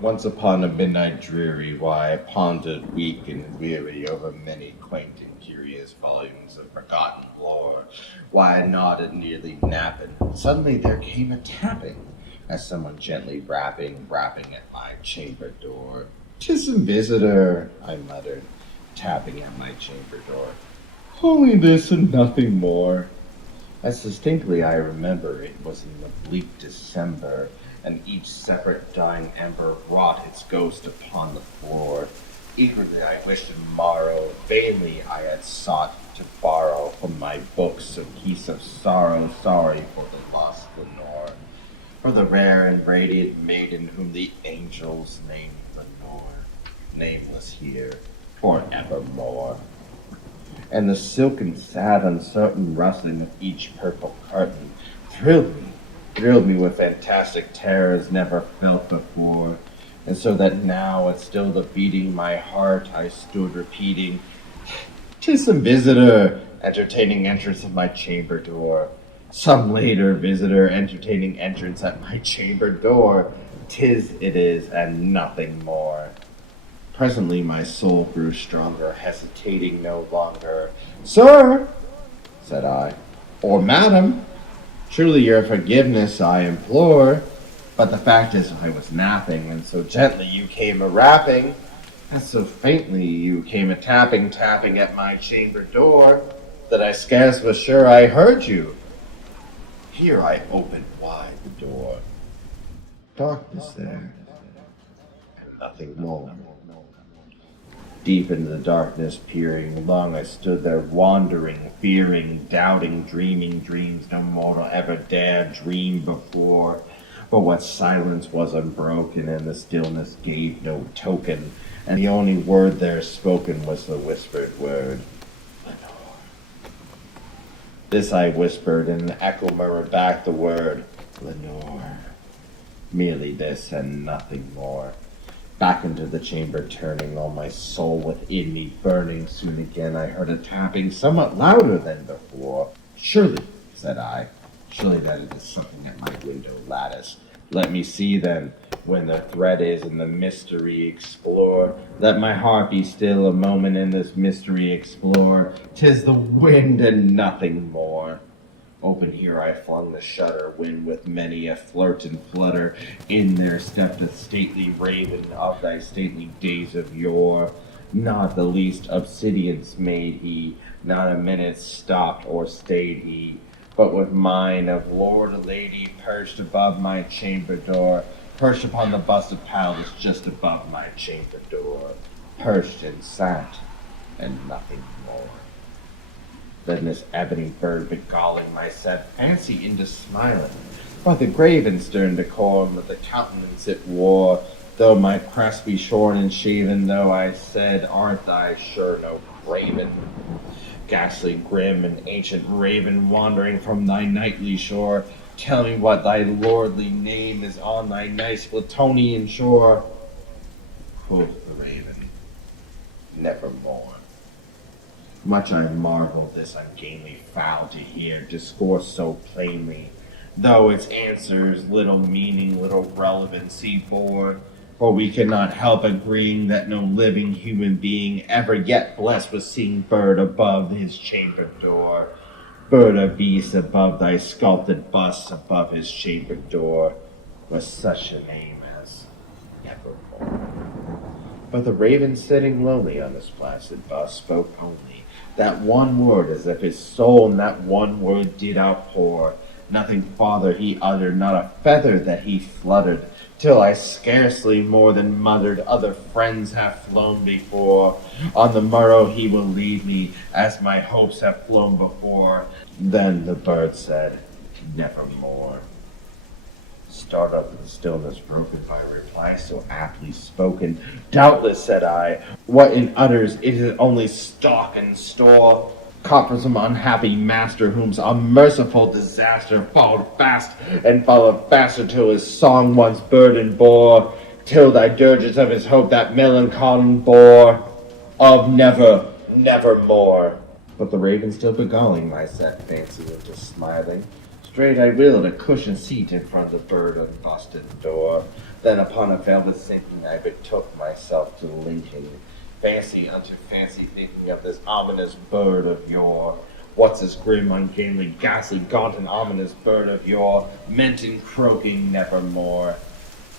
Once upon a midnight dreary, why I pondered weak and weary over many quaint and curious volumes of forgotten lore, why I nodded nearly napping, suddenly there came a tapping, as someone gently rapping at my chamber door. "'Tis some visitor," I muttered, tapping at my chamber door. "Only this and nothing more." As distinctly I remember, it was in the bleak December, and each separate dying ember wrought its ghost upon the floor. Eagerly I wished tomorrow, vainly I had sought to borrow from my books a piece of sorrow, sorry for the lost Lenore, for the rare and radiant maiden whom the angels named Lenore, nameless here forevermore. And the silken, sad, uncertain rustling of each purple curtain thrilled me with fantastic terrors never felt before. And so that now, at still the beating my heart, I stood repeating, "'Tis some visitor entertaining entrance at my chamber door. Some later visitor entertaining entrance at my chamber door. 'Tis it is, and nothing more." Presently my soul grew stronger, hesitating no longer. "Sir," said I, "or madam, truly your forgiveness I implore. But the fact is I was napping, and so gently you came a-rapping, and so faintly you came a-tapping at my chamber door, that I scarce was sure I heard you." Here I opened wide the door. Darkness there, and nothing more. Deep into the darkness peering, long I stood there wandering, fearing, doubting, dreaming dreams no mortal ever dared dream before. But what silence was unbroken, and the stillness gave no token, and the only word there spoken was the whispered word, "Lenore." This I whispered, and an echo murmured back the word, "Lenore." Merely this and nothing more. Back into the chamber turning, all my soul within me burning, soon again I heard a tapping somewhat louder than before. "Surely," said I, "surely that it is something at my window lattice. Let me see then, when the thread is, and the mystery explore. Let my heart be still a moment, and this mystery explore. 'Tis the wind and nothing more." Open here I flung the shutter, when with many a flirt and flutter in there stepped a stately raven of thy stately days of yore. Not the least obedience made he, not a minute stopped or stayed he, but with mine of lord or lady perched above my chamber door, perched upon the bust of Pallas just above my chamber door, perched and sat, and nothing more. Then this ebony bird beguiling my sad fancy into smiling, by the grave and stern decorum of the countenance it wore, though my crest be shorn and shaven, though I said, "Art thou sure no craven, ghastly, grim, and ancient raven, wandering from thy nightly shore? Tell me what thy lordly name is on thy nice Platonian shore." Quoth the raven, "Nevermore." Much I marvel this ungainly fowl to hear discourse so plainly, though its answers little meaning, little relevancy bore. For we cannot help agreeing that no living human being ever yet blessed with seeing bird above his chamber door, bird or beast above thy sculpted bust above his chamber door, with such a name as Nevermore. But the raven sitting lonely on his placid bust spoke only that one word, as if his soul in that one word did outpour. Nothing farther he uttered, not a feather that he fluttered, till I scarcely more than muttered, "Other friends have flown before. On the morrow he will leave me, as my hopes have flown before." Then the bird said, "Nevermore." Startled at the stillness broken by a reply so aptly spoken, "Doubtless," said I, "what it utters it is only stock and store, caught from some unhappy master, whom's unmerciful disaster followed fast and followed faster till his song once burden bore, till thy dirges of his hope that melancholy bore of nevermore." But the raven still beguiling my sad fancy into smiling, Straight I willed a cushioned seat in front of the bird unbusted door. Then upon a velvet sinking I betook myself to Lincoln. Fancy unto fancy thinking of this ominous bird of yore. What's this grim, ungainly, ghastly, gaunt, and ominous bird of yore, meant in croaking nevermore?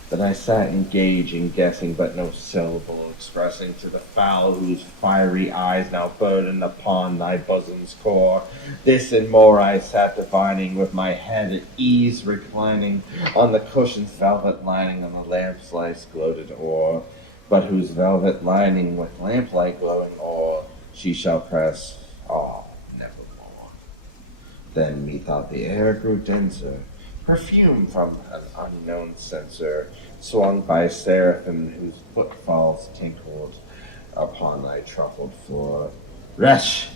Then I sat engaging, guessing, but no syllable expressing to the fowl whose fiery eyes now burdened upon thy bosom's core. This and more I sat divining, with my head at ease reclining on the cushion's velvet lining on the lamp's light gloated o'er, but whose velvet lining with lamplight glowing o'er she shall press, nevermore. Then methought the air grew denser, perfume from an unknown censer, swung by seraphim whose footfalls tinkled upon thy truffled floor. Wretch,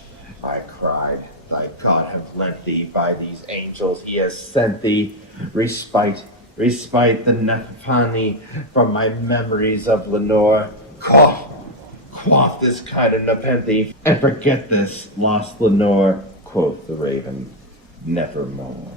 I cried, thy God hath lent thee, by these angels he has sent thee, respite the Nephani from my memories of Lenore. Quaff this kind of nepenthe, and forget this lost Lenore, quoth the raven, nevermore.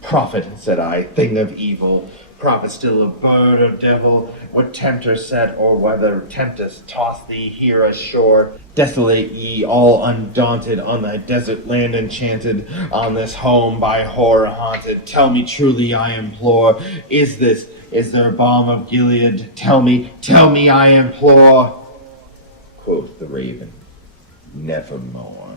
Prophet, said I, thing of evil, prophet still a bird or devil, what tempter set, or whether tempest tossed thee here ashore, desolate ye all undaunted on that desert land enchanted, on this home by horror haunted. Tell me truly, I implore, is there balm of Gilead? Tell me, I implore. Quoth the raven, nevermore.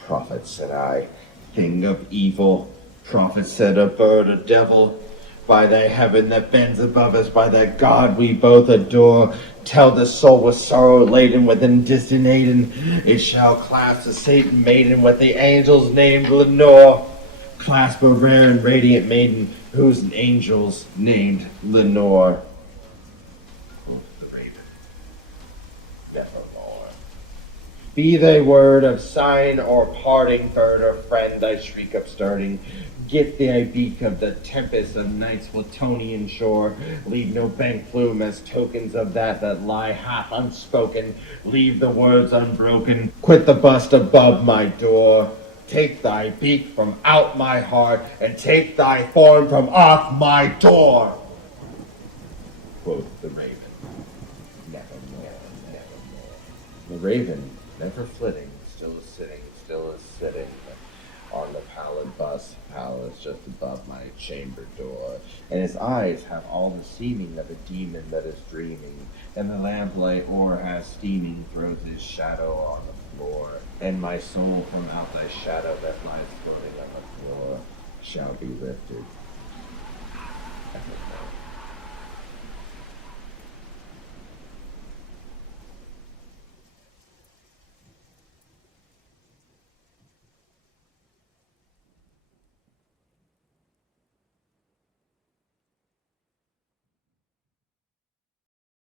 Prophet, said I, thing of evil, prophet said a bird, a devil, by thy heaven that bends above us, by that God we both adore, tell the soul with sorrow laden with distant Aden, it shall clasp the Satan maiden with the angels named Lenore, clasp a rare and radiant maiden whose angels named Lenore. Quoth the raven, nevermore. Be thy word of sign or parting, bird or friend, I shriek upstarting. Get thy beak of the tempest of night's Platonian shore. Leave no bent plume as tokens of that lie half unspoken. Leave the words unbroken. Quit the bust above my door. Take thy beak from out my heart, and take thy form from off my door. Quoth the raven, nevermore, nevermore. The raven, never flitting, still is sitting on the pallid bust palace just above my chamber door, and his eyes have all the seeming of a demon that is dreaming, and the lamplight o'er has steaming throws his shadow on the floor, and my soul from out thy shadow that lies floating on the floor shall be lifted evermore.